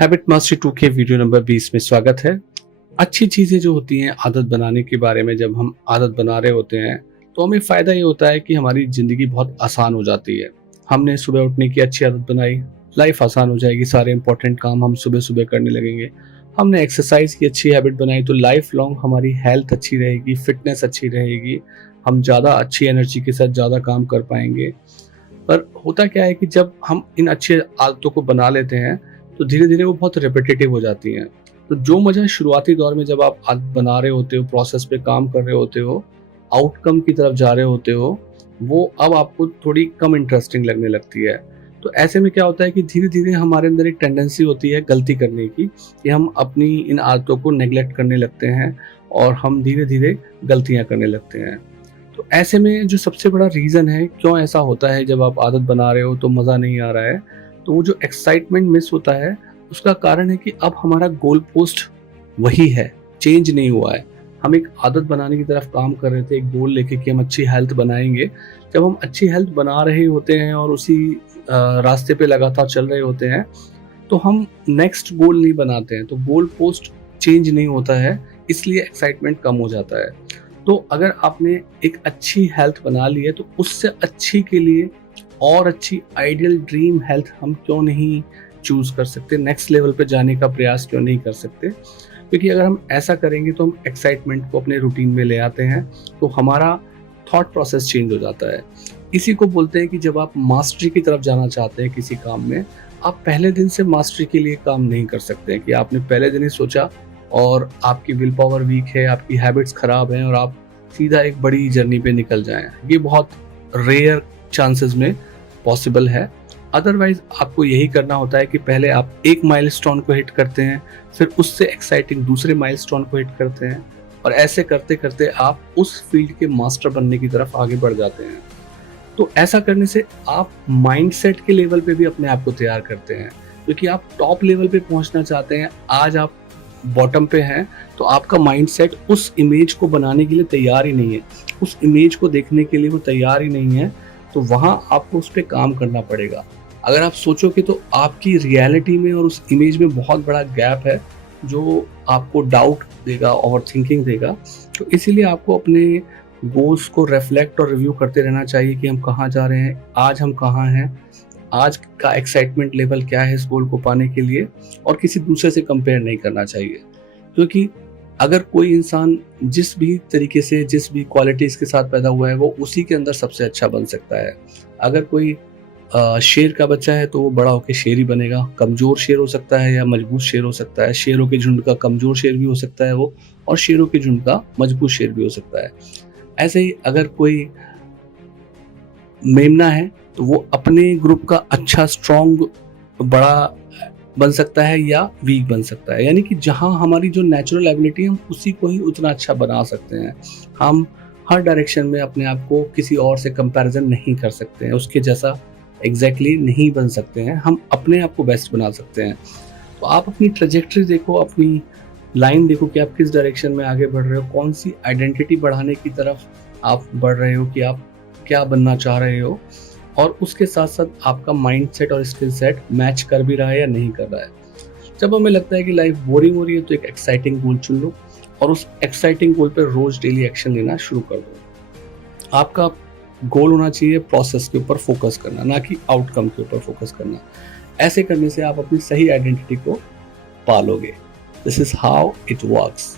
Habit mastery 2 के video number 20 में स्वागत है। अच्छी चीज़ें जो होती हैं आदत बनाने के बारे में, जब हम आदत बना रहे होते हैं तो हमें फ़ायदा ये होता है कि हमारी ज़िंदगी बहुत आसान हो जाती है। हमने सुबह उठने की अच्छी आदत बनाई, लाइफ आसान हो जाएगी, सारे इंपॉर्टेंट काम हम सुबह सुबह करने लगेंगे। हमने एक्सरसाइज की अच्छी हैबिट बनाई तो लाइफ लॉन्ग हमारी हेल्थ अच्छी रहेगी, फिटनेस अच्छी रहेगी, हम ज़्यादा अच्छी एनर्जी के साथ ज़्यादा काम कर पाएंगे। पर होता क्या है कि जब हम इन अच्छी आदतों को बना लेते हैं तो धीरे धीरे वो बहुत रिपीटेटिव हो जाती हैं। तो जो मज़ा शुरुआती दौर में जब आप आदत बना रहे होते हो, प्रोसेस पे काम कर रहे होते हो, आउटकम की तरफ जा रहे होते हो, वो अब आपको थोड़ी कम इंटरेस्टिंग लगने लगती है। तो ऐसे में क्या होता है कि धीरे धीरे हमारे अंदर एक टेंडेंसी होती है गलती करने की, कि हम अपनी इन आदतों को नेग्लेक्ट करने लगते हैं और हम धीरे धीरे गलतियां करने लगते हैं। तो ऐसे में जो सबसे बड़ा रीज़न है क्यों ऐसा होता है, जब आप आदत बना रहे हो तो मज़ा नहीं आ रहा है, तो वो जो एक्साइटमेंट मिस होता है उसका कारण है कि अब हमारा गोल पोस्ट वही है, चेंज नहीं हुआ है। हम एक आदत बनाने की तरफ काम कर रहे थे, एक गोल लेके कि हम अच्छी हेल्थ बनाएंगे। जब हम अच्छी हेल्थ बना रहे होते हैं और उसी रास्ते पे लगातार चल रहे होते हैं तो हम नेक्स्ट गोल नहीं बनाते हैं, तो गोल पोस्ट चेंज नहीं होता है, इसलिए एक्साइटमेंट कम हो जाता है। तो अगर आपने एक अच्छी हेल्थ बना ली है तो उससे अच्छी के लिए और अच्छी आइडियल ड्रीम हेल्थ हम क्यों नहीं चूज कर सकते, नेक्स्ट लेवल पे जाने का प्रयास क्यों नहीं कर सकते? क्योंकि अगर हम ऐसा करेंगे तो हम एक्साइटमेंट को अपने रूटीन में ले आते हैं, तो हमारा थॉट प्रोसेस चेंज हो जाता है। इसी को बोलते हैं कि जब आप मास्टरी की तरफ जाना चाहते हैं किसी काम में, आप पहले दिन से मास्टरी के लिए काम नहीं कर सकते हैं कि आपने पहले दिन ही सोचा और आपकी विल पावर वीक है, आपकी हैबिट्स खराब हैं और आप सीधा एक बड़ी जर्नी पे निकल जाएं। ये बहुत रेयर चांसेस में पॉसिबल है। अदरवाइज आपको यही करना होता है कि पहले आप एक माइलस्टोन को हिट करते हैं, फिर उससे एक्साइटिंग दूसरे माइलस्टोन को हिट करते हैं और ऐसे करते करते आप उस फील्ड के मास्टर बनने की तरफ आगे बढ़ जाते हैं। तो ऐसा करने से आप माइंडसेट के लेवल पे भी अपने आप को तैयार करते हैं, क्योंकि आप टॉप लेवल पे पहुंचना चाहते हैं। आज आप बॉटम पे हैं तो आपका माइंडसेट उस इमेज को बनाने के लिए तैयार ही नहीं है, उस इमेज को देखने के लिए वो तैयार ही नहीं है। तो वहां आपको उस पर काम करना पड़ेगा। अगर आप सोचोगे तो आपकी रियलिटी में और उस इमेज में बहुत बड़ा गैप है जो आपको डाउट देगा, ओवर थिंकिंग देगा। तो इसीलिए आपको अपने गोल्स को रिफ्लेक्ट और रिव्यू करते रहना चाहिए कि हम कहाँ जा रहे हैं, आज हम कहाँ हैं, आज का एक्साइटमेंट लेवल क्या है इस गोल को पाने के लिए, और किसी दूसरे से कंपेयर नहीं करना चाहिए। क्योंकि अगर कोई इंसान जिस भी तरीके से, जिस भी क्वालिटीज़ के साथ पैदा हुआ है, वो उसी के अंदर सबसे अच्छा बन सकता है। अगर कोई शेर का बच्चा है तो वो बड़ा होकर शेर ही बनेगा। कमज़ोर शेर हो सकता है या मजबूत शेर हो सकता है, शेरों के झुंड का कमज़ोर शेर भी हो सकता है वो, और शेरों के झुंड का मजबूत शेर भी हो सकता है। ऐसे ही अगर कोई मेमना है तो वो अपने ग्रुप का अच्छा स्ट्रॉन्ग बड़ा बन सकता है या वीक बन सकता है। यानी कि जहाँ हमारी जो नेचुरल एबिलिटी है हम उसी को ही उतना अच्छा बना सकते हैं। हम हर डायरेक्शन में अपने आप को किसी और से कंपैरिजन नहीं कर सकते हैं, उसके जैसा एग्जैक्टली नहीं बन सकते हैं। हम अपने आप को बेस्ट बना सकते हैं। तो आप अपनी ट्रेजेक्टरी देखो, अपनी लाइन देखो कि आप किस डायरेक्शन में आगे बढ़ रहे हो, कौन सी आइडेंटिटी बढ़ाने की तरफ आप बढ़ रहे हो, कि आप क्या बनना चाह रहे हो, और उसके साथ साथ आपका माइंडसेट और स्किल सेट मैच कर भी रहा है या नहीं कर रहा है। जब हमें लगता है कि लाइफ बोरिंग हो रही है तो एक एक्साइटिंग गोल चुन लो और उस एक्साइटिंग गोल पर रोज डेली एक्शन लेना शुरू कर दो। आपका गोल होना चाहिए प्रोसेस के ऊपर फोकस करना, ना कि आउटकम के ऊपर फोकस करना। ऐसे करने से आप अपनी सही आइडेंटिटी को पालोगे। This is how it works.